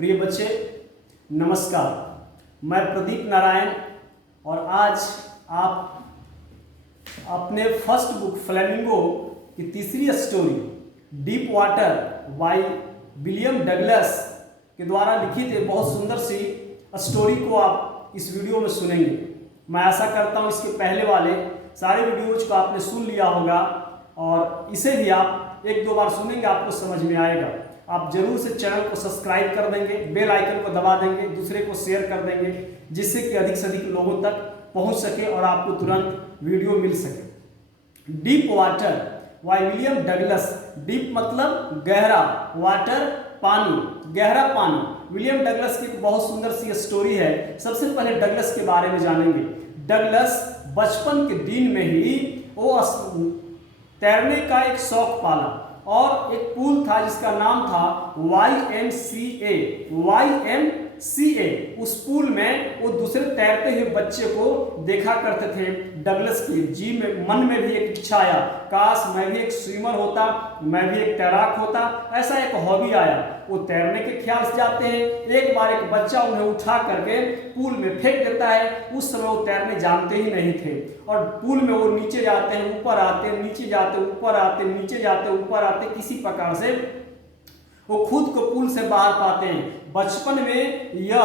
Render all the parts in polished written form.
प्रिय बच्चे, नमस्कार। मैं प्रदीप नारायण और आज आप अपने फर्स्ट बुक फ्लेमिंगो की तीसरी story deep water by William Douglas के द्वारा लिखित एक बहुत सुंदर सी स्टोरी को आप इस वीडियो में सुनेंगे। मैं आशा करता हूँ इसके पहले वाले सारे वीडियोज को आपने सुन लिया होगा और इसे भी आप एक दो बार सुनेंगे, आपको समझ में आएगा। आप जरूर से चैनल को सब्सक्राइब कर देंगे, बेल आइकन को दबा देंगे, दूसरे को शेयर कर देंगे, जिससे कि अधिक से अधिक लोगों तक पहुंच सके और आपको तुरंत वीडियो मिल सके। Deep water by William Douglas. Deep मतलब गहरा, वाटर पानी, गहरा पानी। विलियम डगलस की एक बहुत सुंदर सी स्टोरी है। सबसे पहले डगलस के बारे में जानेंगे। डगलस बचपन के दिन में ही वो तैरने का एक शौक पाला और एक पूल था जिसका नाम था YMCA। उस पूल में वो दूसरे तैरते हुए बच्चे को देखा करते थे। डगलस की मन में भी एक इच्छा आया, काश मैं भी एक स्विमर होता, मैं भी एक तैराक होता। ऐसा एक हॉबी आया। वो तैरने के ख्याल से जाते हैं। एक बार एक बच्चा उन्हें उठा करके पूल में फेंक देता है। उस समय वो तैरने जानते ही नहीं थे और पूल में वो नीचे जाते हैं, ऊपर आते हैं, नीचे जाते, ऊपर आते, नीचे जाते, ऊपर आते, किसी प्रकार से वो खुद को पूल से बाहर पाते हैं। बचपन में यह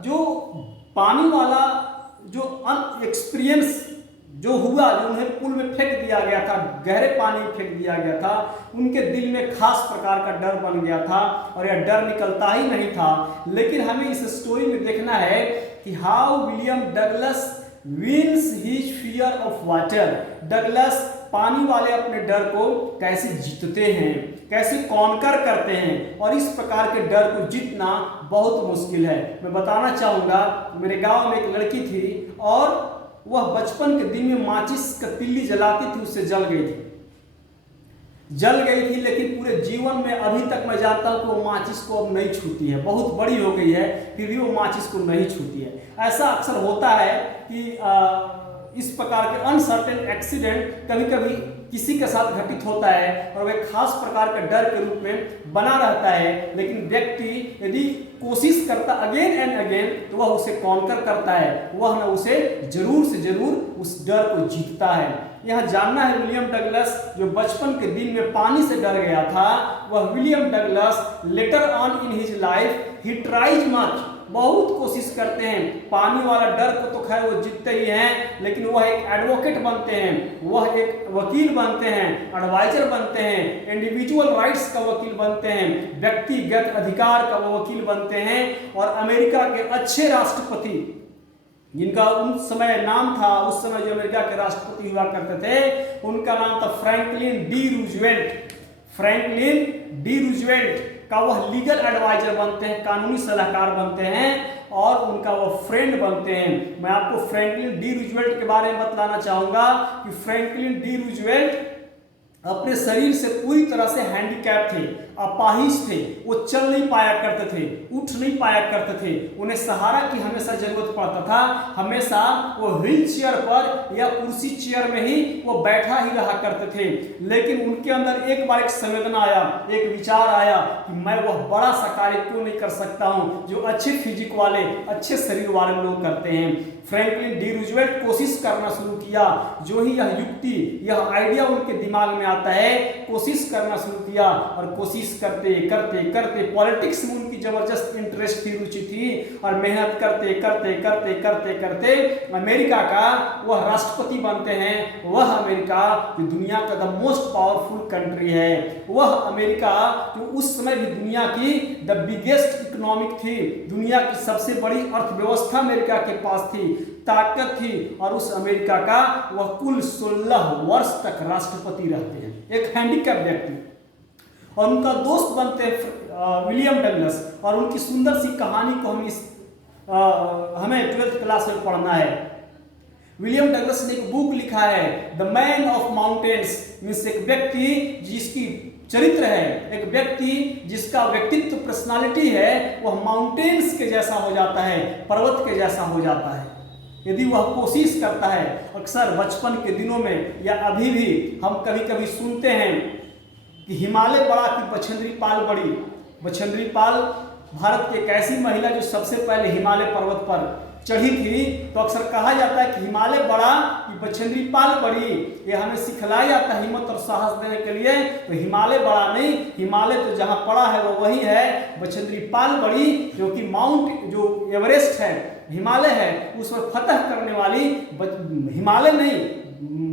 जो पानी वाला जो एक्सपीरियंस जो हुआ, जो उन्हें पूल में फेंक दिया गया था, गहरे पानी में फेंक दिया गया था, उनके दिल में खास प्रकार का डर बन गया था और यह डर निकलता ही नहीं था। लेकिन हमें इस स्टोरी में देखना है कि how William Douglas wins his fear of water. Douglas पानी वाले अपने डर को कैसे जीतते हैं, कैसे कॉन्कर करते हैं, और इस प्रकार के डर को जीतना बहुत मुश्किल है। मैं बताना चाहूँगा, मेरे गांव में एक लड़की थी और वह बचपन के दिन में माचिस का तिल्ली जलाती थी, उससे जल गई थी। लेकिन पूरे जीवन में अभी तक मैं जानता हूँ कि वो माचिस को अब नहीं छूती है। बहुत बड़ी हो गई है फिर भी वो माचिस को नहीं छूती है। ऐसा अक्सर होता है कि इस प्रकार के अनसर्टेन एक्सीडेंट कभी कभी किसी के साथ घटित होता है और वह खास प्रकार का डर के रूप में बना रहता है। लेकिन व्यक्ति यदि कोशिश करता अगेन एंड अगेन तो वह उसे कॉन्कर करता है, वह न उसे जरूर से जरूर उस डर को जीतता है। यह जानना है विलियम डगलस जो बचपन के दिन में पानी से डर गया था, वह William Douglas later on in his life he tries much, बहुत कोशिश करते हैं। पानी वाला डर को तो खैर वो जीतते ही हैं, लेकिन वह एक एडवोकेट बनते हैं, वह एक वकील बनते हैं, एडवाइजर बनते हैं, इंडिविजुअल राइट्स का वकील बनते हैं, व्यक्तिगत अधिकार का वो वकील बनते हैं। और अमेरिका के अच्छे राष्ट्रपति जिनका उस समय नाम था, उस समय जो अमेरिका के राष्ट्रपति हुआ करते थे, उनका नाम था Franklin D Roosevelt. Franklin D Roosevelt का वह लीगल एडवाइजर बनते हैं, कानूनी सलाहकार बनते हैं और उनका वह फ्रेंड बनते हैं। मैं आपको फ्रैंकलिन डी रूजवेल्ट के बारे में बतलाना चाहूँगा कि फ्रैंकलिन डी रूजवेल्ट अपने शरीर से पूरी तरह से हैंडीकैप थे, अपाहिज थे। वो चल नहीं पाया करते थे, उठ नहीं पाया करते थे, उन्हें सहारा की हमेशा जरूरत पड़ता था। हमेशा वो व्हील चेयर पर या कुर्सी चेयर में ही वो बैठा ही रहा करते थे। लेकिन उनके अंदर एक बार एक संवेदना आया, एक विचार आया कि मैं वह बड़ा सा कार्य क्यों नहीं कर सकता हूँ जो अच्छे फिजिक वाले, अच्छे शरीर वाले लोग करते हैं। फ्रैंकलिन डी रूजवेल्ट कोशिश करना शुरू किया। जो ही यह युक्ति, यह आइडिया उनके दिमाग में आता है, कोशिश करना शुरू किया और कोशिश करते करते करते पॉलिटिक्स में उनकी जबरदस्त इंटरेस्ट थी, रुचि थी, और मेहनत करते करते करते करते करते अमेरिका का वह राष्ट्रपति बनते हैं। वह अमेरिका जो दुनिया का द मोस्ट पावरफुल कंट्री है, वह अमेरिका जो उस समय भी दुनिया की द बिगेस्ट इकोनॉमिक थी, दुनिया की सबसे बड़ी अर्थव्यवस्था अमेरिका के पास थी, ताकत थी, और उस अमेरिका का वह कुल 16 वर्ष तक राष्ट्रपति रहते हैं, एक हैंडीकैप व्यक्ति। और उनका दोस्त बनते हैं विलियम डगलस, और उनकी सुंदर सी कहानी को हमें 12th क्लास में पढ़ना है। विलियम डगलस ने एक बुक लिखा है the man of mountains, means एक व्यक्ति जिसकी चरित्र है, एक व्यक्ति जिसका व्यक्तित्व, पर्सनालिटी है, वह माउंटेन्स के जैसा हो जाता है, पर्वत के जैसा हो जाता है यदि वह कोशिश करता है। अक्सर बचपन के दिनों में या अभी भी हम कभी कभी सुनते हैं कि हिमालय बड़ा कि बछेंद्री पाल बड़ी। बछेंद्री पाल भारत की एक ऐसी महिला जो सबसे पहले हिमालय पर्वत पर चढ़ी थी। तो अक्सर कहा जाता है कि हिमालय बड़ा कि बछेंद्री पाल बड़ी। ये हमें सिखलाया जाता है हिम्मत और साहस देने के लिए। तो हिमालय बड़ा नहीं, हिमालय तो जहाँ पड़ा है वो वही है, बछेंद्री पाल बड़ी, क्योंकि माउंट जो एवरेस्ट है हिमालय है उस पर फतह करने वाली हिमालय नहीं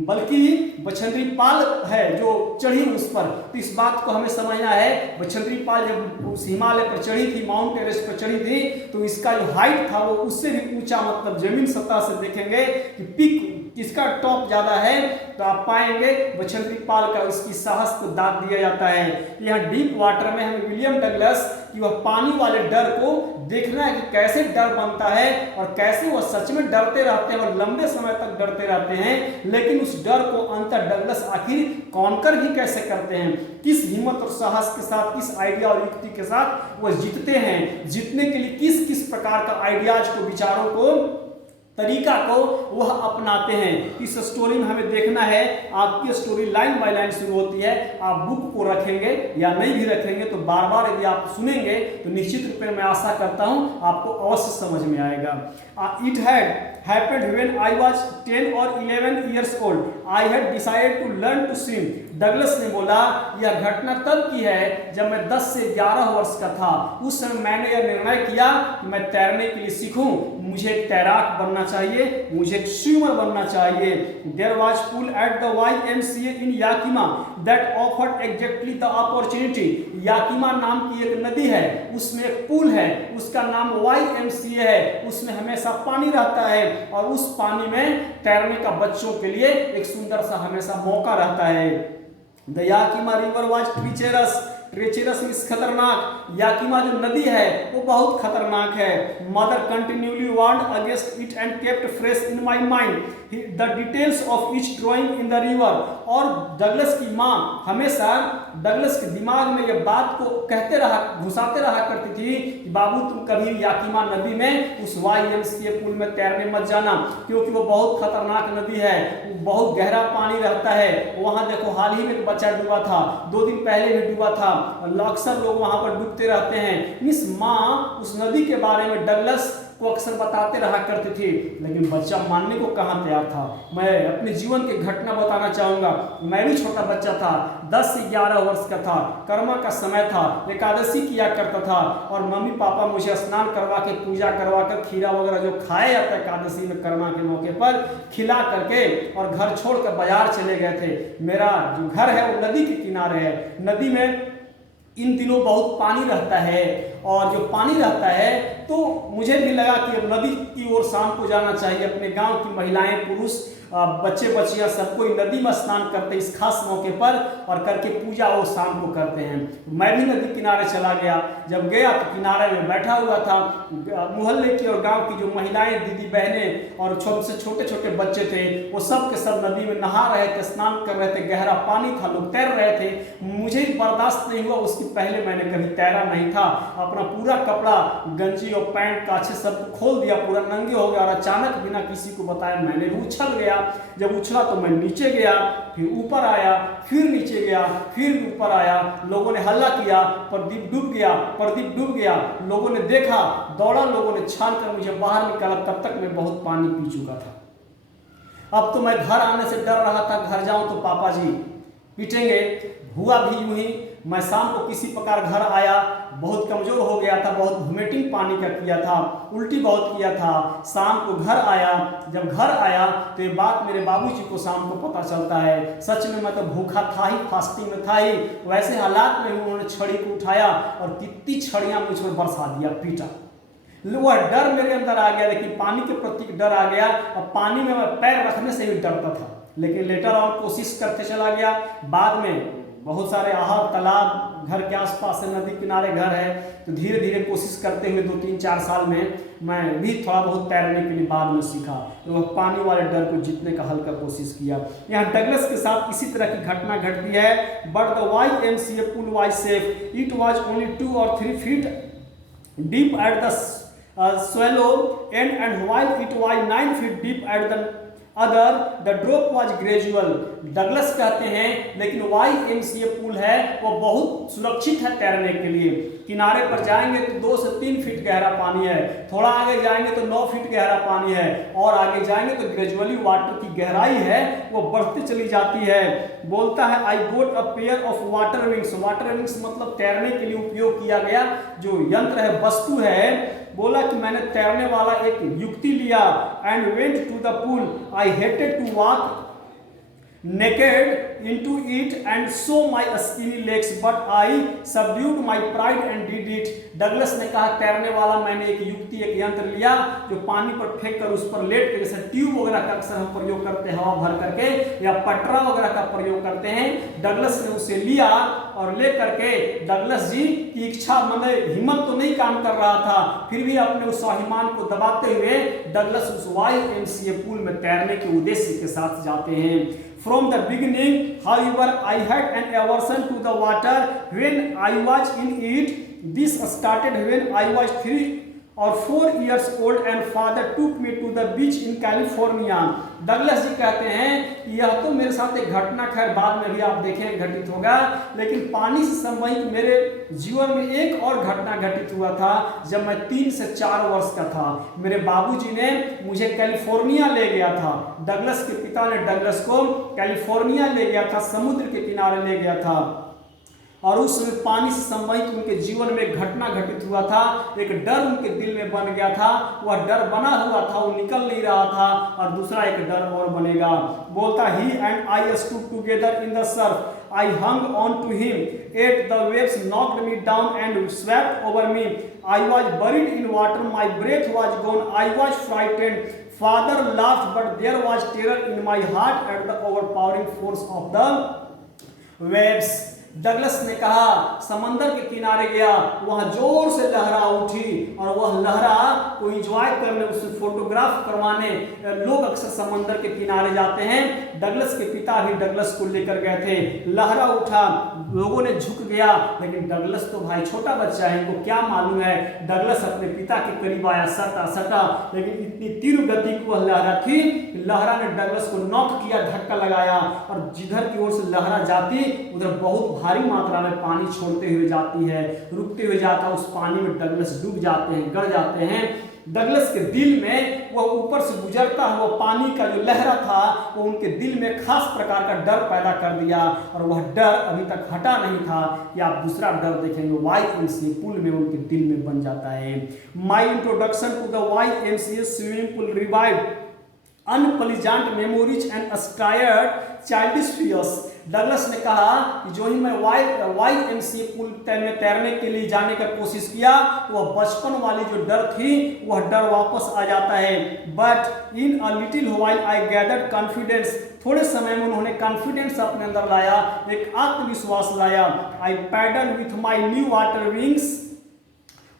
बल्कि बछेंद्री पाल है जो चढ़ी उस पर। तो इस बात को हमें समझना है, बछेंद्री पाल जब उस हिमालय पर चढ़ी थी, माउंट एवरेस्ट पर चढ़ी थी, तो इसका जो हाइट था वो उससे भी ऊंचा, मतलब जमीन सतह से देखेंगे कि पीक किसका टॉप ज्यादा है तो आप पाएंगे बछेंद्री पाल का, उसकी साहस को दाद दिया जाता है। यहाँ डीप वाटर में हमें विलियम डगलस कि वह पानी वाले डर को देखना है कि कैसे डर बनता है और कैसे वह सच में डरते रहते हैं और लंबे समय तक डरते रहते हैं। लेकिन उस डर को अंतर डगलस आखिर कॉन्कर भी कैसे करते हैं, किस हिम्मत और साहस के साथ, किस आइडिया और युक्ति के साथ वह जीतते हैं, जीतने के लिए किस किस प्रकार का आइडियाज को, विचारों को, तरीका को वह अपनाते हैं। इस स्टोरी में हमें देखना है। आपकी स्टोरी लाइन बाय लाइन शुरू होती है। आप बुक को रखेंगे या नहीं भी रखेंगे तो बार बार यदि आप सुनेंगे तो निश्चित रूप में मैं आशा करता हूं आपको अवश्य समझ में आएगा। It had happened when I was 10 or 11 years old. I had decided to learn to swim. Douglas ने बोला यह घटना तब की है जब मैं 10 से 11 वर्ष का था। उस समय मैंने यह निर्णय किया कि मैं तैरने के लिए सीखूं, मुझे एक तैराक बनना चाहिए, मुझे एक स्विमर बनना चाहिए। There was pool at the YMCA in Yakima that offered exactly the opportunity. Yakima नाम की एक नदी है, उसमें एक पुल है, उसका नाम YMCA है, उसमें हमेशा पानी रहता है और उस पानी में तैरने का बच्चों के लिए एक सुंदर सा हमेशा मौका रहता है। The Yakima river was treacherous means खतरनाक। याकिमा जो नदी है वो बहुत खतरनाक है। Mother continually warned against it and kept fresh in my mind the details of each drowning in the river. और डगलस की माँ हमेशा डगलस के दिमाग में यह बात को कहते रहा, घुसाते रहा करती थी कि बाबू तुम कभी याकिमा नदी में उस YMCA पुल में तैरने मत जाना, क्योंकि वो बहुत खतरनाक नदी है, बहुत गहरा पानी रहता है। वहां देखो हाल ही में एक बच्चा डूबा था, 2 दिन पहले भी डूबा था, अक्सर लोग वहां पर डूबते रहते हैं। इस माँ उस नदी के बारे में डगलस को अक्सर बताते रहा करती थी, लेकिन बच्चा मानने को कहाँ तैयार था। मैं अपने जीवन की घटना बताना चाहूंगा। मैं भी छोटा बच्चा था, 10 से 11 वर्ष का था, कर्मा का समय था, एकादशी किया करता था और मम्मी पापा मुझे स्नान करवा के, पूजा करवा कर, खीरा वगैरह जो खाया जाता है एकादशी में कर्मा के मौके पर, खिला करके और घर छोड़कर बाजार चले गए थे। मेरा जो घर है वो नदी के किनारे है। नदी में इन दिनों बहुत पानी रहता है और जो पानी रहता है तो मुझे भी लगा कि अब नदी की ओर शाम को जाना चाहिए। अपने गांव की महिलाएं, पुरुष, बच्चे बच्चियां सब कोई नदी में स्नान करते इस खास मौके पर और करके पूजा वो शाम को करते हैं। मैं भी नदी किनारे चला गया। जब गया तो किनारे में बैठा हुआ था, मोहल्ले की और गांव की जो महिलाएं, दीदी बहनें और छोटे छोटे बच्चे थे वो सब के सब नदी में नहा रहे थे, स्नान कर रहे थे। गहरा पानी था, लोग तैर रहे थे। मुझे बर्दाश्त नहीं हुआ, उसकी पहले मैंने कभी तैरा नहीं था। अपना पूरा कपड़ा, गंजी और पैंट का अच्छे सब खोल दिया, पूरा नंगे हो गया और अचानक बिना किसी को बताए मैंने भी उछल गया। जब उछला तो मैं नीचे गया, फिर ऊपर आया, फिर नीचे गया, फिर ऊपर आया। लोगों ने हल्ला किया, प्रदीप डूब गया, प्रदीप डूब गया। लोगों ने देखा, दौड़ा, लोगों ने छान कर मुझे बाहर निकाला। तब तक मैं बहुत पानी पी चुका था। अब तो मैं घर आने से डर रहा था, घर जाऊं तो पापा जी पीटेंगे। हुआ भी यूं ही। मैं शाम को किसी प्रकार घर आया, बहुत कमजोर हो गया था, बहुत वोमिटिंग पानी का किया था, उल्टी बहुत किया था। शाम को घर आया, जब घर आया तो ये बात मेरे बाबूजी को शाम को पता चलता है। सच में मैं तो भूखा था ही, फास्टिंग में था ही। वैसे हालात में उन्होंने छड़ी को उठाया और कितनी छड़ियां मुझ पर बरसा दिया, पीटा। वह डर मेरे अंदर आ गया, लेकिन पानी के प्रति डर आ गया और पानी में मैं पैर रखने से भी डरता था। लेकिन लेटर ऑन कोशिश करते चला गया। बाद में बहुत सारे आहर, तालाब घर के आसपास है, नदी किनारे घर है, तो धीरे धीरे कोशिश करते हुए 2-3-4 साल में मैं भी थोड़ा बहुत तैरने के लिए बाद में सीखा। तो पानी वाले डर को जीतने का हल्का कोशिश किया। यहाँ डगलस के साथ इसी तरह की घटना घटती है। But the YMCA pool was safe. It was only 2 or 3 feet deep at the shallow end and while it was 9 feet deep at the other the drop was gradual. Douglas कहते हैं लेकिन YMCA पूल है वो बहुत सुरक्षित है तैरने के लिए। किनारे पर जाएंगे तो 2 से 3 फीट गहरा पानी है, थोड़ा आगे जाएंगे तो 9 फीट गहरा पानी है, और आगे जाएंगे तो ग्रेजुअली वाटर की गहराई है वो बढ़ती चली जाती है। बोलता है I got a pair of water wings. Water wings मतलब तैरने के लिए उपयोग किया गया जो यंत्र है, वस्तु है। बोला कि मैंने तैरने वाला एक युक्ति लिया and went to the pool. I hated to walk naked into it and show my skinny legs but I subdued my pride and did it। Douglas ने कहा तैरने वाला मैंने एक युक्ति, एक यंत्र लिया जो पानी पर फेंक कर उस पर लेट कर, जैसे ट्यूब वगैरह का अक्सर हम प्रयोग करते हैं हवा भर करके, या पटरा वगैरह का प्रयोग करते हैं। डगलस ने उसे लिया और ले करके डगलस जी की इच्छा मतलब हिम्मत तो नहीं काम कर रहा था, फिर भी अपने उस स्वाभिमान को दबाते हुए डगलस उस YMCA पूल में तैरने के उद्देश्य के साथ जाते हैं। From the beginning, however, I had an aversion to the water when I was in it. This started when I was 3 or 4 years old and father took me to the beach in California। Douglas ji कहते हैं कि यह तो मेरे साथ एक घटना, खैर बाद में भी आप देखें घटित होगा, लेकिन पानी से संबंधित मेरे जीवन में एक और घटना घटित हुआ था जब मैं 3 से 4 वर्ष का था। मेरे बाबूजी ने मुझे कैलिफोर्निया ले गया था। डगलस के पिता ने डगलस को कैलिफोर्निया ले गया था, समुद्र के किनारे ले गया था, और उस समय पानी से संबंधित उनके जीवन में एक घटना घटित हुआ था। एक डर उनके दिल में बन गया था, वह डर बना हुआ था, वो निकल नहीं रहा था, और दूसरा एक डर और बनेगा। बोलता ही and I stood together in the surf, I hung on to him, at the waves knocked me down and swept over me, I was buried in water, my breath was gone, I was frightened, father laughed but there was terror in my heart at the overpowering force of the waves। Douglas ने कहा समंदर के किनारे गया, वहां जोर से लहरा उठी, और वह लहरा को एंजॉय करने, उससे फोटोग्राफ करवाने लोग अक्सर समंदर के किनारे जाते हैं। डगलस के पिता भी डगलस को लेकर गए थे। लहरा उठा, लोगों ने झुक गया, लेकिन डगलस तो भाई छोटा बच्चा है, इनको क्या मालूम है। डगलस अपने पिता के करीब आया, सटा, लेकिन इतनी तीव्र गति की वह लहरा थी, लहरा ने डगलस को नॉक किया, धक्का लगाया, और जिधर की ओर से लहरा जाती उधर बहुत भारी मात्रा में पानी छोड़ते हुए जाती है, रुकते हुए जाता, उस पानी में डगलस डूब जाते हैं, गड़ जाते हैं। डगलस के दिल में वह ऊपर से गुजरता हुआ पानी का जो लहरा था वो उनके दिल में खास प्रकार का डर पैदा कर दिया, और वह डर अभी तक हटा नहीं था कि आप दूसरा डर देखेंगे YMCA पूल में उनके दिल में बन जाता है। My introduction to the YMCA swimming pool revive unpleasant memories and stirred childish fears. Douglas ने कहा कि जो ही मैं YMCA पूल में तैरने के लिए जाने का कोशिश किया, वह बचपन वाली जो डर थी वह डर वापस आ जाता है। But in a little while I gathered confidence, थोड़े समय में उन्होंने कॉन्फिडेंस अपने अंदर लाया, एक आत्मविश्वास लाया। I paddle with my new water wings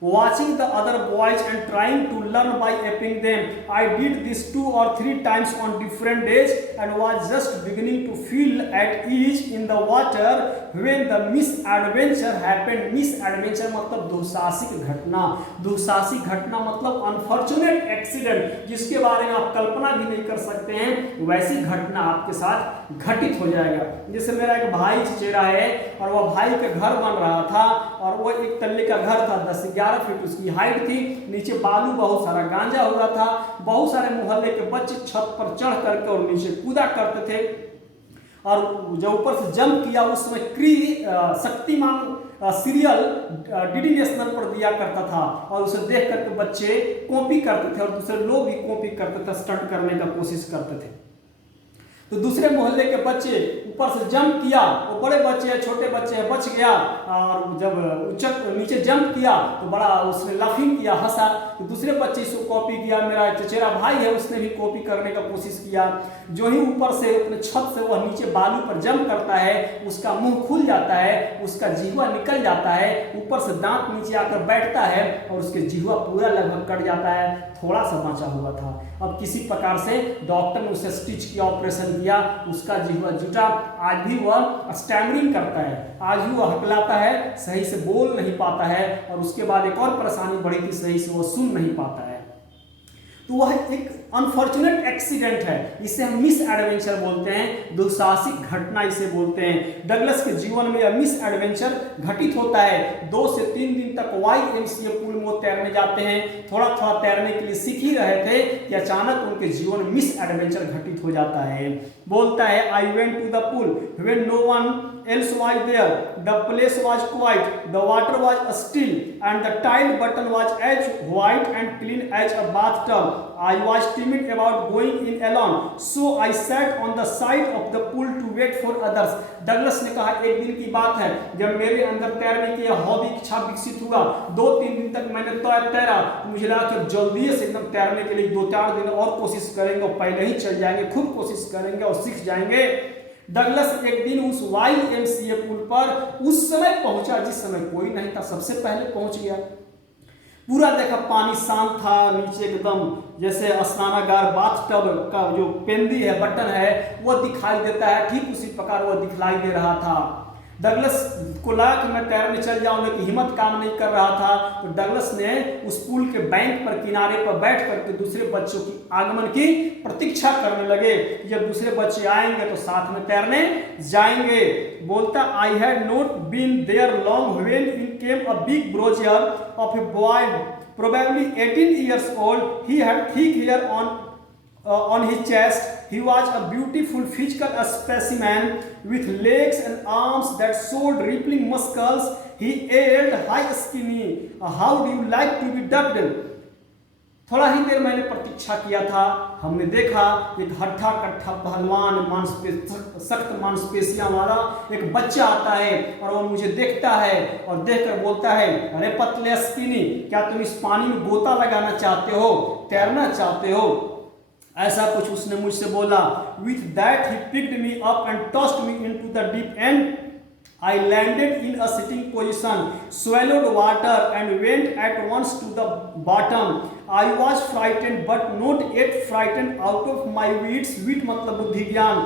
watching the other boys and trying to learn by aping them। I did this 2 or 3 times on different days and was just beginning to feel at ease in the water when the misadventure happened। misadventure मतलब दुस्साहसिक घटना, दुस्साहसिक घटना मतलब unfortunate accident, जिसके बारे में आप कल्पना भी नहीं कर सकते हैं, वैसी घटना आपके साथ घटित हो जाएगा। जैसे मेरा एक भाई चचेरा है, और वह भाई का घर बन रहा था, और वो एक तल्ले का घर था, 10-11 फीट उसकी हाइट थी, नीचे बालू बहुत सारा गांजा हुआ था, बहुत सारे मोहल्ले के बच्चे छत पर चढ़ करके और नीचे कूदा करते थे, और जब ऊपर से जंप किया उस समय शक्तिमान सीरियल DD नेशनल पर दिया करता था, और उसे देख करके बच्चे कॉपी करते थे, और दूसरे लोग भी कॉपी करते थे, स्टंट करने का कोशिश करते थे। तो दूसरे मोहल्ले के बच्चे ऊपर से जंप किया, वो बड़े बच्चे हैं, छोटे बच्चे हैं, बच गया, और जब नीचे जंप किया तो बड़ा उसने लाफिंग किया, हंसा, तो दूसरे बच्चे इसको कॉपी किया। मेरा चचेरा भाई है, उसने भी कॉपी करने का कोशिश किया। जो ही ऊपर से अपने छत से वह नीचे बालू पर जंप करता है, उसका मुंह खुल जाता है, उसका जिह्वा निकल जाता है, ऊपर से दांत नीचे आकर बैठता है, और उसके जिह्वा पूरा लगभग कट जाता है, थोड़ा सा बचा हुआ था। अब किसी प्रकार से डॉक्टर ने उसे स्टिच किया, ऑपरेशन किया, उसका जिह्वा जुटा। आज भी वह स्टैमरिंग करता है, आज भी वह हकलाता है, सही से बोल नहीं पाता है, और उसके बाद एक और परेशानी बढ़ी थी, सही से वह सुन नहीं पाता है। तो वह एक अनफॉर्चुनेट एक्सीडेंट है, इसे हम मिस एडवेंचर बोलते हैं, दुस्साहसिक घटना इसे बोलते हैं। डगलस के जीवन में यह मिस एडवेंचर घटित होता है। 2 से 3 दिन तक YMCA पूल में तैरने जाते हैं, थोड़ा थोड़ा तैरने के लिए सीख ही रहे थे कि अचानक उनके जीवन में मिस एडवेंचर घटित हो जाता है। बोलता है, I went to the pool when no one else was there, the place was quiet, the water was still, and the tile button was as white and clean as a bathtub. I was timid about going in alone, so I sat on the side of the pool to wait for others. Douglas ने कहा, एक दिन की बात है जब मेरे अंदर तैरने की हॉबी इच्छा विकसित हुआ। 2-3 दिन तक मैंने तैरा, मुझे लगा कि जल्दी से एकदम तैरने के लिए 2-4 दिन और कोशिश करेंगे और पहले ही चल जाएंगे, खुद कोशिश करेंगे और सीख जाएंगे। डगलस एक दिन उस YMCA पुल पर उस समय पहुंचा जिस समय कोई नहीं था, सबसे पहले पहुंच गया। पूरा देखा, पानी शांत था, नीचे एकदम जैसे स्नानागार बाथटब का जो पेंदी है, बटन है, वो दिखाई देता है, ठीक उसी प्रकार वो दिखलाई दे रहा था। डगलस को लगा कि मैं तैरने चल जाऊं, लेकिन हिम्मत काम नहीं कर रहा था। तो डगलस ने उस पुल के बैंक पर किनारे पर बैठ करके दूसरे बच्चों की आगमन की प्रतीक्षा करने लगे। जब दूसरे बच्चे आएंगे तो साथ में तैरने जाएंगे। बोलता, I had not been there long when in came a big bruiser of a boy probably 18 years old. He had thick hair on his chest. He was a beautiful physical specimen with legs and arms that showed rippling muscles. He yelled, "Hi, skinny! How do you like to be ducked?" थोड़ा ही देर मैंने प्रतीक्षा किया था। हमने देखा एक हट्ठा कट्ठा पहलवान, सख्त मांसपेशियां वाला एक बच्चा आता है और वो मुझे देखता है और देखकर बोलता है, अरे पतले स्किनी, क्या तुम इस पानी में गोता लगाना चाहते हो, तैरना चाहते हो? ऐसा कुछ उसने मुझसे बोला। With that he picked me up and tossed me into the deep and. I landed in a sitting position, swallowed water and went at once to the bottom. I was frightened but not yet frightened out of my wits. Wit मतलब बुद्धि ज्ञान.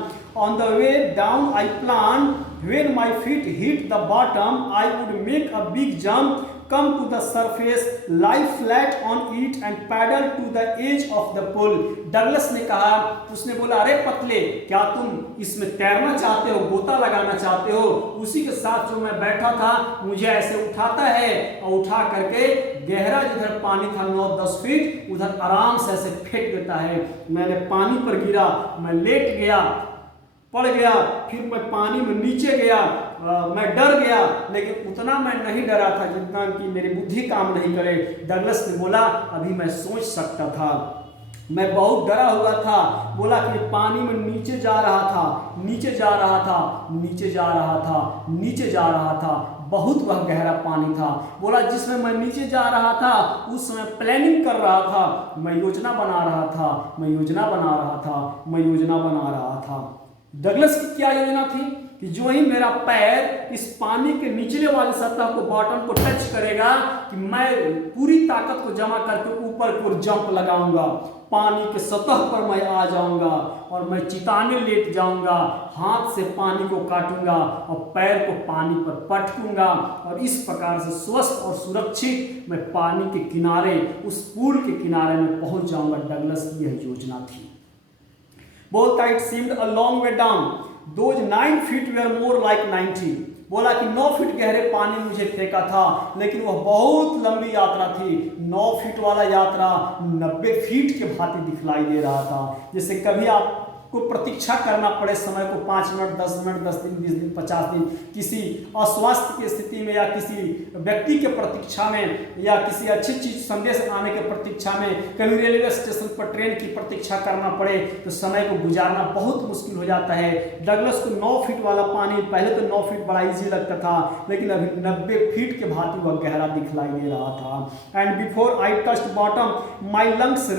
On the way down I planned when my feet hit the bottom I would make a big jump, come to the surface, lie flat on it and paddle to the edge of the pool. Douglas ने कहा, उसने बोला, अरे पतले, क्या तुम इसमें तैरना चाहते हो, गोता लगाना चाहते हो? उसी के साथ जो मैं बैठा था मुझे ऐसे उठाता है और उठा करके गहरा जिधर पानी था 9-10 फीट उधर आराम से ऐसे फेंक देता है। मैंने पानी पर गिरा, मैं लेट गया, पड़ गया, फिर मैं पानी में नीचे गया। मैं डर गया, लेकिन उतना मैं नहीं डरा था जितना कि मेरी बुद्धि काम नहीं करे। डगलस ने बोला, अभी मैं सोच सकता था, मैं बहुत डरा हुआ था। बोला कि पानी में नीचे जा रहा था, नीचे जा रहा था, नीचे जा रहा था, नीचे जा रहा था, बहुत वह गहरा पानी था। बोला, जिसमें मैं नीचे जा रहा था उस समय प्लानिंग कर रहा था, मैं योजना बना रहा था, मैं योजना बना रहा था, मैं योजना बना रहा था। डगलस की क्या योजना थी कि जो ही मेरा पैर इस पानी के निचले वाले सतह को, बॉटम को टच करेगा, कि मैं पूरी ताकत को जमा करके ऊपर की ओर जंप लगाऊंगा, पानी के सतह पर मैं आ जाऊंगा और मैं चिताने लेट जाऊंगा, हाथ से पानी को काटूंगा और पैर को पानी पर पटकूंगा और इस प्रकार से स्वस्थ और सुरक्षित मैं पानी के किनारे, उस पूल के किनारे में पहुंच जाऊंगा। डगलस की यह योजना थी। बोलता, it seemed a long way down, those 9 feet were more like 90. बोला कि 9 फीट गहरे पानी मुझे फेंका था, लेकिन वह बहुत लंबी यात्रा थी। 9 फीट वाला यात्रा 90 फीट के भांति दिखलाई दे रहा था। जैसे कभी आप को प्रतीक्षा करना पड़े समय को 5 मिनट, 10 मिनट, 10 दिन, 20 दिन, 50 दिन, किसी अस्वास्थ्य की स्थिति में या किसी व्यक्ति के प्रतीक्षा में या किसी अच्छी चीज संदेश आने के प्रतीक्षा में, कभी रेलवे स्टेशन पर ट्रेन की प्रतीक्षा करना पड़े तो समय को गुजारना बहुत मुश्किल हो जाता है। डगलस को 9 फीट वाला पानी, पहले तो 9 फीट बड़ा इजी लगता था, लेकिन अभी 90 फीट के भांति वह गहरा दिखलाई दे रहा था। And before I touched bottom my lungs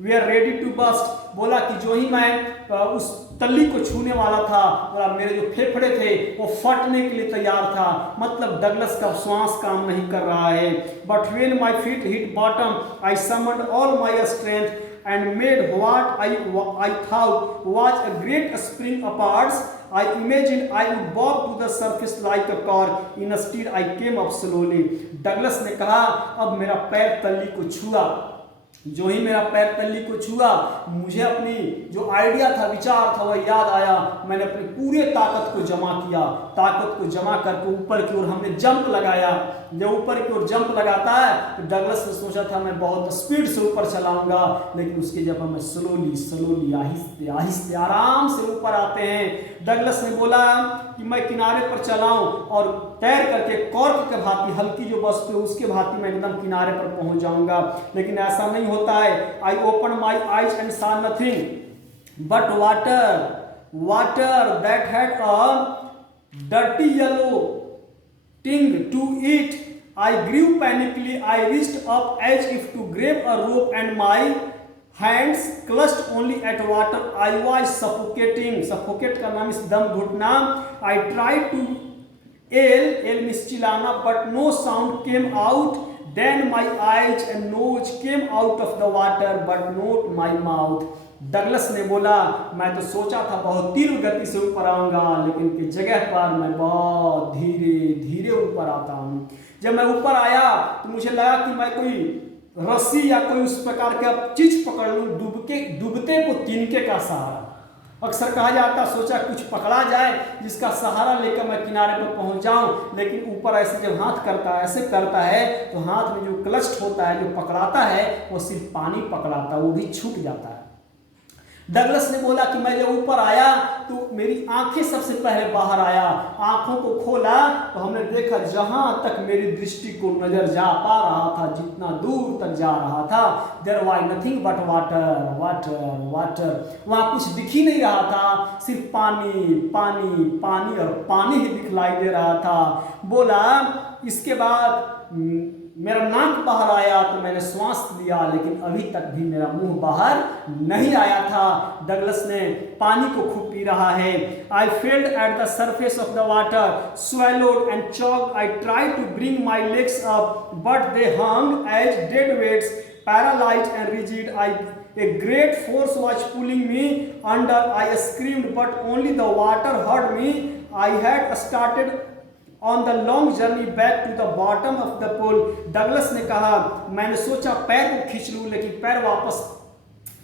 we are ready to burst. बोला कि जो ही मैं उस तल्ली को छूने वाला था, बोला मेरे जो फेफड़े थे वो फटने के लिए तैयार था। मतलब डगलस का श्वास काम नहीं कर रहा है। But when my feet hit bottom I summoned all my strength and made what I thought was a great spring apart. I imagined I would bob to the surface like a cork. Instead I came up slowly. Douglas ने कहा, अब मेरा पैर तल्ली को छुआ, जो ही मेरा पैर तल्ली को छुआ, मुझे अपनी जो आइडिया था, विचार था, वह याद आया। मैंने अपनी पूरे ताकत को जमा किया, ताकत को जमा करके ऊपर की ओर हमने जंप लगाया। जब ऊपर की ओर जंप लगाता है तो डगलस ने सोचा था मैं बहुत स्पीड से ऊपर चलाऊंगा, लेकिन उसके जब हमें स्लोली आहिस्ते आहिस्ते आराम से ऊपर आते हैं। डगलस ने बोला कि मैं किनारे पर चलाऊं और तैर करके कॉर्क के भांति, हल्की जो वस्तु है उसके भांति मैं एकदम किनारे पर पहुंच जाऊंगा, लेकिन ऐसा नहीं होता है। I open my eyes and saw nothing but water that had a dirty yellow tinge to it. I grew panicky, I reached up as if to grab a rope and my hands clutched only at water. I was suffocating, suffocate का नाम इस दम घुटना। I tried to yell means चिल्लाना, but no sound came out. Then my eyes and nose came out of the water, but not my mouth. Douglas ने बोला मैं तो सोचा था बहुत तीव्र गति से ऊपर आऊंगा, लेकिन की जगह पर मैं बहुत धीरे धीरे ऊपर आता हूँ। जब मैं ऊपर आया तो मुझे लगा कि मैं कोई रस्सी या कोई उस प्रकार का चीज पकड़ लूं, डूबते को तिनके का सहारा। अक्सर कहा जाता सोचा कुछ पकड़ा जाए जिसका सहारा लेकर मैं किनारे पर पहुंच जाऊं, लेकिन ऊपर ऐसे जब हाथ करता है, ऐसे करता है तो हाथ में जो क्लच होता है, जो पकड़ाता है, वो सिर्फ पानी पकड़ाता है, वो भी छूट जाता है। डगलस ने बोला कि मैं जब ऊपर आया तो मेरी आंखें सबसे पहले बाहर आया। आंखों को खोला तो हमने देखा जहां तक मेरी दृष्टि को नजर जा पा रहा था, जितना दूर तक जा रहा था, there was nothing but water water water. वहां कुछ दिख ही नहीं रहा था, सिर्फ पानी पानी पानी और पानी ही दिखलाई दे रहा था। बोला इसके बाद मेरा नाक बाहर आया तो मैंने श्वास लिया, लेकिन अभी तक भी मेरा मुंह बाहर नहीं आया था। डगलस ने पानी को खूब पी रहा है। I failed at the surface of the water, swallowed and choked. I tried to bring my legs up, but they hung as dead weights, paralyzed and rigid. A great force was pulling me under. I screamed, but only the water heard me. I had started on the long journey back to the bottom of the pool. Douglas ने कहा मैंने सोचा पैर को खींच लूं, लेकिन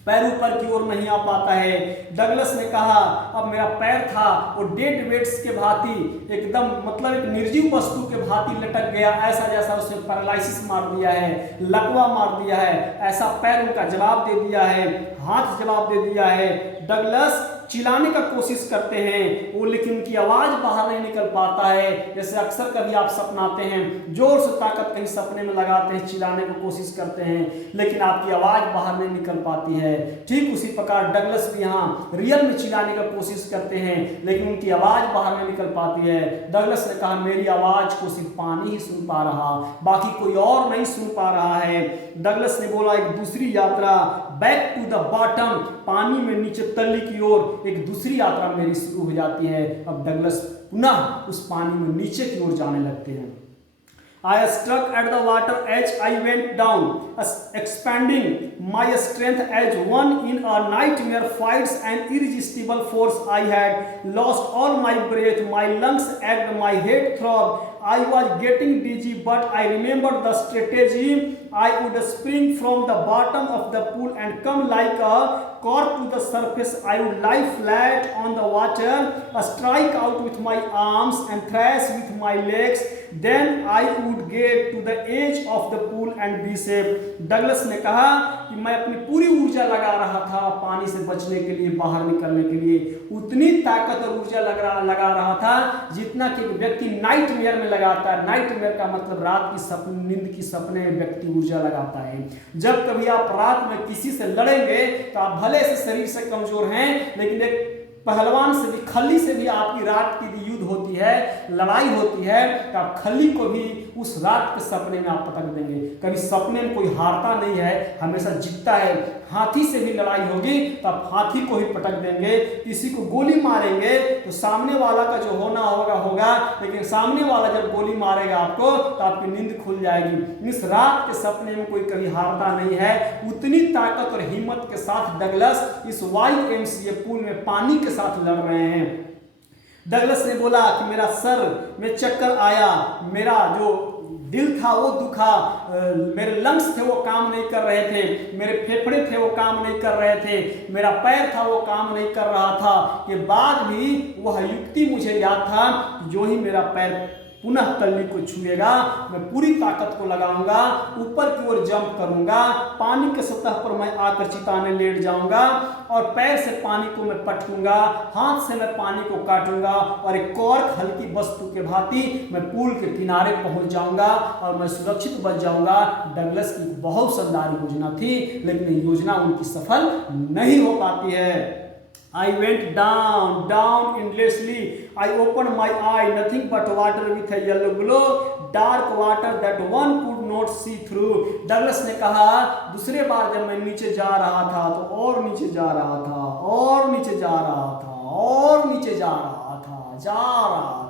पैर ऊपर की ओर नहीं आ पाता है। डगलस ने कहा अब मेरा पैर था वो डेड वेट्स के भांति एकदम मतलब एक निर्जीव वस्तु के भांति लटक गया, ऐसा जैसा उसने पैरालिसिस मार दिया है, लकवा मार दिया है, ऐसा पैर उनका जवाब दे दिया है, हाथ जवाब दे दिया है। डगलस चिल्लाने का कोशिश करते हैं वो, लेकिन उनकी आवाज बाहर नहीं निकल पाता है। जैसे अक्सर कभी आप सपनाते हैं, जोर से ताकत कहीं सपने में लगाते हैं, चिल्लाने की कोशिश करते हैं, लेकिन आपकी आवाज बाहर नहीं निकल पाती है। ठीक उसी प्रकार डगलस भी यहाँ रियल में चिल्लाने का कोशिश करते हैं, लेकिन उनकी आवाज बाहर नहीं निकल पाती है। डगलस ने कहा मेरी आवाज को सिर्फ पानी ही सुन पा रहा, बाकी कोई और नहीं सुन पा रहा है। डगलस ने बोला एक दूसरी यात्रा बैक टू द बॉटम, पानी में नीचे तल्ली की ओर एक दूसरी यात्रा मेरी शुरू हो जाती है। अब डगलस पुनः उस पानी में नीचे की ओर जाने लगते हैं। I struck at the water as I went down, expanding my strength as one in a nightmare fights an irresistible force. I had lost all my breath, my lungs ached, my head throbbed. I was getting dizzy, but I remembered the strategy. I would spring from the bottom of the pool and come like a cork to the surface. I would lie flat on the water, strike out with my arms and thrash with my legs. Then I would get to the edge of the pool and be safe. Douglas ने कहा कि मैं अपनी पूरी ऊर्जा लगा रहा था पानी से बचने के लिए, बाहर निकलने के लिए, उतनी ताकत और ऊर्जा लगा रहा था जितना कि एक व्यक्ति नाइटमेयर में लगाता है। नाइटमेयर का मतलब रात की सपने, नींद की सपने में व्यक्ति ऊर्जा लगाता है। जब कभी आप रात में किसी से लड़ेंगे तो आप भले से शरीर से कमजोर हैं, लेकिन एक पहलवान से भी, खल्ली से भी आपकी रात की युद्ध होती है, लड़ाई होती है, तो आप खल्ली को भी उस रात के सपने में आप पटक देंगे। कभी सपने में कोई हारता नहीं है, हमेशा जीतता है। हाथी से भी लड़ाई होगी तो आप हाथी को ही पटक देंगे। किसी को गोली मारेंगे तो सामने वाला का जो होना होगा, लेकिन सामने वाला जब गोली मारेगा आपको तो आपकी नींद खुल जाएगी। इस रात के सपने में कोई कभी हारता नहीं है। उतनी ताकत और हिम्मत के साथ डगलस इस YMCA पूल में पानी के साथ लड़ रहे हैं। डगलस ने बोला कि मेरा सर में चक्कर आया, मेरा जो दिल था वो दुखा, मेरे लंग्स थे वो काम नहीं कर रहे थे, मेरे फेफड़े थे वो काम नहीं कर रहे थे, मेरा पैर था वो काम नहीं कर रहा था, के बाद भी वह युक्ति मुझे याद था कि जो ही मेरा पैर पुनः तल्ली को छुएगा मैं पूरी ताकत को लगाऊंगा, ऊपर की ओर जंप करूंगा, पानी के सतह पर मैं आकर चिताने लेट जाऊंगा और पैर से पानी को मैं पटकूंगा, हाथ से मैं पानी को काटूंगा और एक कॉर्क हल्की वस्तु के भांति मैं पूल के किनारे पहुंच जाऊंगा और मैं सुरक्षित बच जाऊंगा। डगलस की बहुत शानदार योजना थी, लेकिन ये योजना उनकी सफल नहीं हो पाती है। I went down endlessly. I opened my eye, nothing but water with a yellow glow, dark water that one could not see through. Douglas ने कहा दूसरे बार जब मैं नीचे जा रहा था तो और नीचे जा रहा था और नीचे जा रहा था और नीचे जा रहा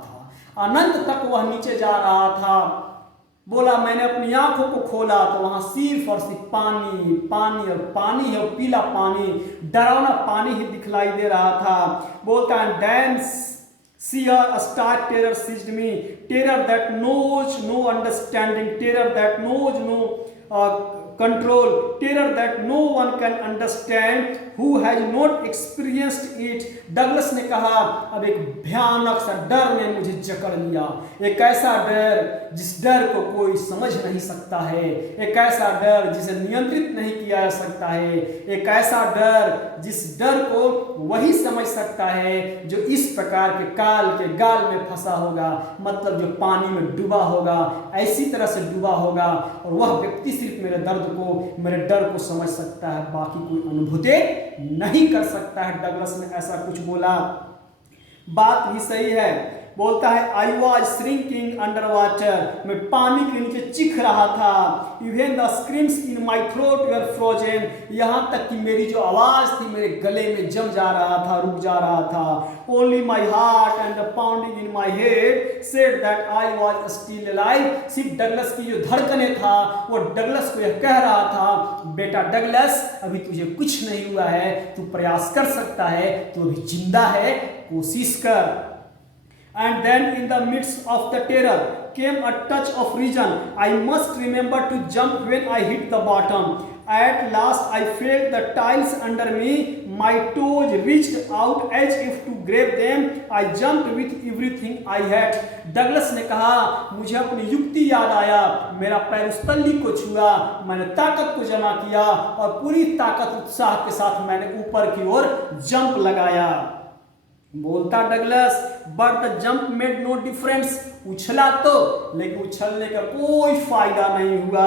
था, अनंत तक वह नीचे जा रहा था। बोला मैंने अपनी आंखों को खोला तो वहां सिर्फ और सिर्फ पानी पानी और पानी है, पीला पानी, डरावना पानी ही दिखलाई दे रहा था। बोलता है then sheer a stark terror seized me, terror that knows no understanding, terror that knows no control, terror that no one can understand who has not experienced it. Douglas ने कहा अब एक भयानक सा डर ने मुझे जकड़ लिया, एक ऐसा डर जिस डर को कोई समझ नहीं सकता है, एक ऐसा डर जिसे नियंत्रित नहीं किया जा सकता है, एक ऐसा डर जिस डर को वही समझ सकता है जो इस प्रकार के काल के गाल में फंसा होगा, मतलब जो पानी में डूबा होगा, ऐसी तरह से डूबा होगा और वह व्यक्ति सिर्फ मेरे दर्द को, मेरे डर को समझ सकता है, बाकी कोई अनुभूति नहीं कर सकता है। डगलस ने ऐसा कुछ बोला, बात ही सही है। बोलता है I was shrinking under water, मैं पानी के नीचे चिख रहा था। Even the screams in my throat were frozen, यहाँ तक कि मेरी जो आवाज़ थी मेरे गले में जम जा रहा था, रुक जा रहा था। Only my heart and the pounding in my head said that I was still alive. सिर्फ डगलस की जो धड़कने था वो डगलस को यह कह रहा था बेटा डगलस अभी तुझे कुछ नहीं हुआ है, तू प्रयास कर सकता है, तू अभी जिंदा है, कोशिश कर। And then in the midst of the terror came a touch of reason. I must remember to jump when I hit the bottom. At last I felt the tiles under me. My toes reached out as if to grab them. I jumped with everything I had. Douglas ने कहा मुझे अपनी युक्ति याद आया, मेरा पैर उस तल्ली को छुआ, मैंने ताकत को जमा किया और पूरी ताकत उत्साह के साथ मैंने ऊपर की ओर जंप लगाया। बोलता Douglas but the jump made no difference, उछला तो लेकिन उछलने का कोई फायदा नहीं हुआ।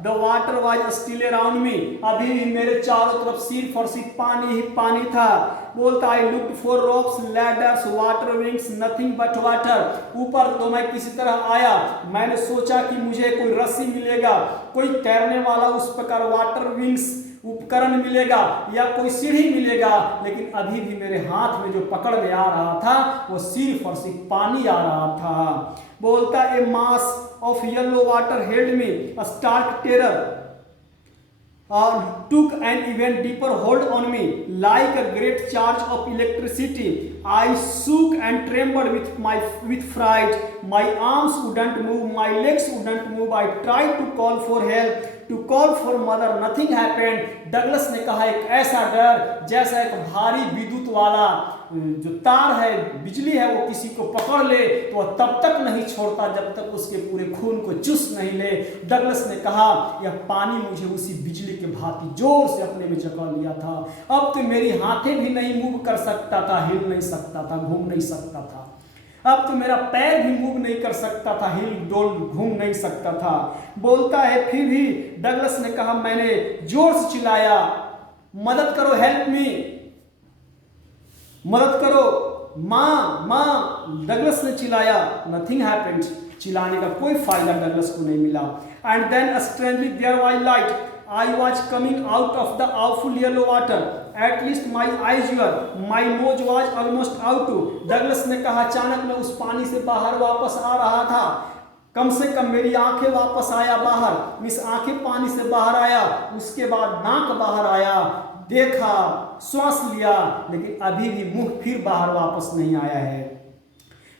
The water was still around me, अभी भी मेरे चारों तरफ सिर्फ और सिर्फ पानी ही पानी था। बोलता I looked for ropes ladders water wings nothing but water, ऊपर तो मैं किसी तरह आया, मैंने सोचा कि मुझे कोई रस्सी मिलेगा, कोई तैरने वाला उस प्रकार वाटर विंग्स उपकरण मिलेगा या कोई सीढ़ी मिलेगा, लेकिन अभी भी मेरे हाथ में जो पकड़ में आ रहा था वो सिर्फ और सिर्फ पानी आ रहा था। बोलता a mass of yellow water held me, a stark terror took an even deeper hold on me like a great charge of electricity. I shook and trembled with fright. My arms wouldn't move, my legs wouldn't move. I tried to call for help, to call for mother. Nothing happened. Douglas ने कहा एक ऐसा डर जैसा एक भारी विद्युत वाला जो तार है, बिजली है, वो किसी को पकड़ ले तो वह तब तक नहीं छोड़ता जब तक उसके पूरे खून को चूस नहीं ले। डगलस ने कहा यह पानी मुझे उसी बिजली के भांति जोर से अपने में जकड़ लिया था। अब तो मेरी हाथें भी नहीं मूव कर सकता था, हिल नहीं सकता था, घूम नहीं सकता था। अब तो मेरा पैर भी मूव नहीं कर सकता था, हिल डोल घूम नहीं सकता था। बोलता है फिर भी डगलस ने कहा मैंने जोर से चिल्लाया मदद करो, हेल्प मी, मदद करो, माँ माँ। डगलस ने चिल्लाया, नथिंग हैपेंड, चिल्लाने का कोई फायदा डगलस को नहीं मिला। And then strangely there was light, I was coming out of the awful yellow water, at least my eyes were, my nose was almost out to। Douglas ने कहा अचानक मैं उस पानी से बाहर वापस आ रहा था, कम से कम मेरी आंखें वापस आया बाहर, मिस आंखें पानी से बाहर आया, उसके बाद नाक बाहर आया, देखा, श्वास लिया, लेकिन अभी भी मुंह फिर बाहर वापस नहीं आया है।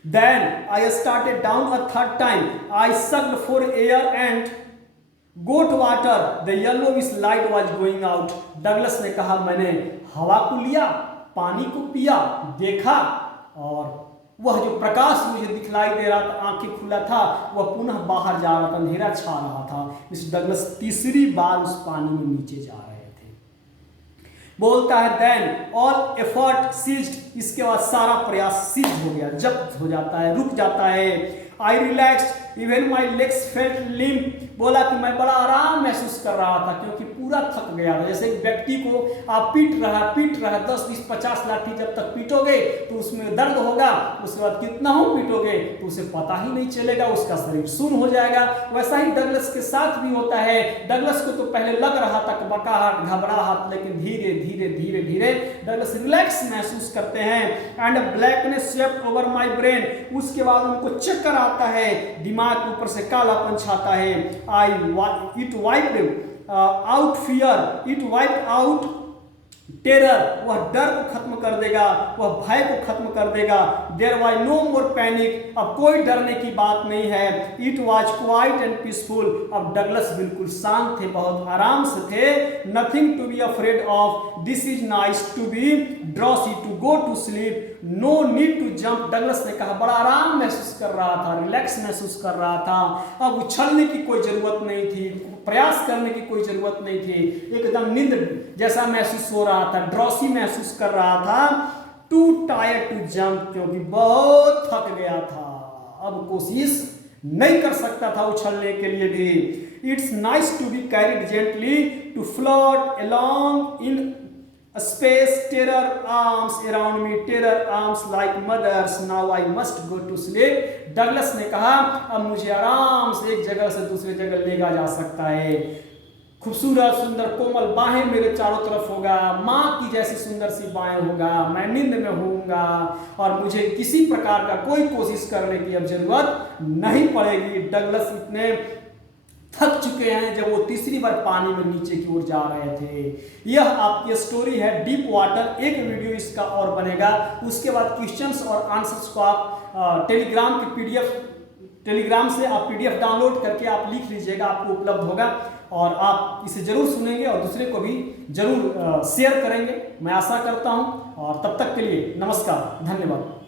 Then I started down a third time. I sucked for air and got water. The yellowish light was going out. Douglas ने कहा, मैंने हवा को लिया, पानी को पिया, देखा, और वह जो प्रकाश मुझे दिखलाई दे रहा था, आंखें खुला था, वह पुनः बाहर जा रहा था, अंधेरा छा रहा था। मिस्टर डगलस तीसरी बार उस पानी में नीचे जा रहे थे। बोलता है देन ऑल एफर्ट सीज्ड, इसके बाद सारा प्रयास सीज हो गया, जब्त हो जाता है, रुक जाता है। I relaxed even my legs felt limp, बोला कि मैं बड़ा आराम महसूस कर रहा था क्योंकि पूरा थक गया था। जैसे एक व्यक्ति को आप पीट रहा 10, 20, 50 लाठी जब तक पीटोगे तो उसमें दर्द होगा, उसके बाद कितना हो पीटोगे तो उसे पता ही नहीं चलेगा, उसका शरीर सुन्न हो जाएगा। वैसा ही डगलस के साथ भी होता है। डगलस को तो पहले लग रहा था बकाहट, घबराहट, लेकिन धीरे धीरे धीरे धीरे डगलस रिलैक्स महसूस करते हैं। And blackness swept over my brain, उसके बाद उनको चक्कर आता है, दिमाग के ऊपर से कालापन छाता है। It wiped out fear, it wiped out terror, वह डर को खत्म कर देगा, वह भय को खत्म कर देगा। There was no more panic, अब कोई डरने की बात नहीं है। It was quiet and peaceful, अब डगलस बिल्कुल शांत थे, बहुत आराम से थे। Nothing to be afraid of, this is nice to be drowsy to go to sleep, no need to jump. Douglas ने कहा, बड़ा आराम महसूस कर रहा था, रिलैक्स महसूस कर रहा था, अब उछलने की कोई जरूरत नहीं थी, प्रयास करने की कोई जरूरत नहीं थी, एकदम नींद जैसा महसूस हो रहा था, ड्रॉसी महसूस कर रहा था। टू टायर्ड टू जंप, क्योंकि बहुत थक गया था, अब कोशिश नहीं कर सकता था उछलने के लिए भी। It's nice to be carried gently to float along in space, terror arms around me, terror arms like mothers, now I must go to sleep। Douglas ने कहा, अब मुझे आराम से एक जगह से दूसरी जगह ले जा सकता है, खूबसूरत सुंदर कोमल बाहें मेरे चारों तरफ होगा, माँ की जैसी सुंदर सी बाहें होगा, मैं नींद में होऊंगा और मुझे किसी प्रकार का कोई कोशिश करने की अब जरूरत नहीं पड़ेगी। डगलस इतने थक चुके हैं जब वो तीसरी बार पानी में नीचे की ओर जा रहे थे। यह आपकी स्टोरी है डीप वाटर। एक वीडियो इसका और बनेगा, उसके बाद क्वेश्चंस और आंसर्स को आप टेलीग्राम से आप पीडीएफ डाउनलोड करके आप लिख लीजिएगा, आपको उपलब्ध होगा और आप इसे जरूर सुनेंगे और दूसरे को भी जरूर शेयर करेंगे, मैं आशा करता हूं। और तब तक के लिए नमस्कार, धन्यवाद।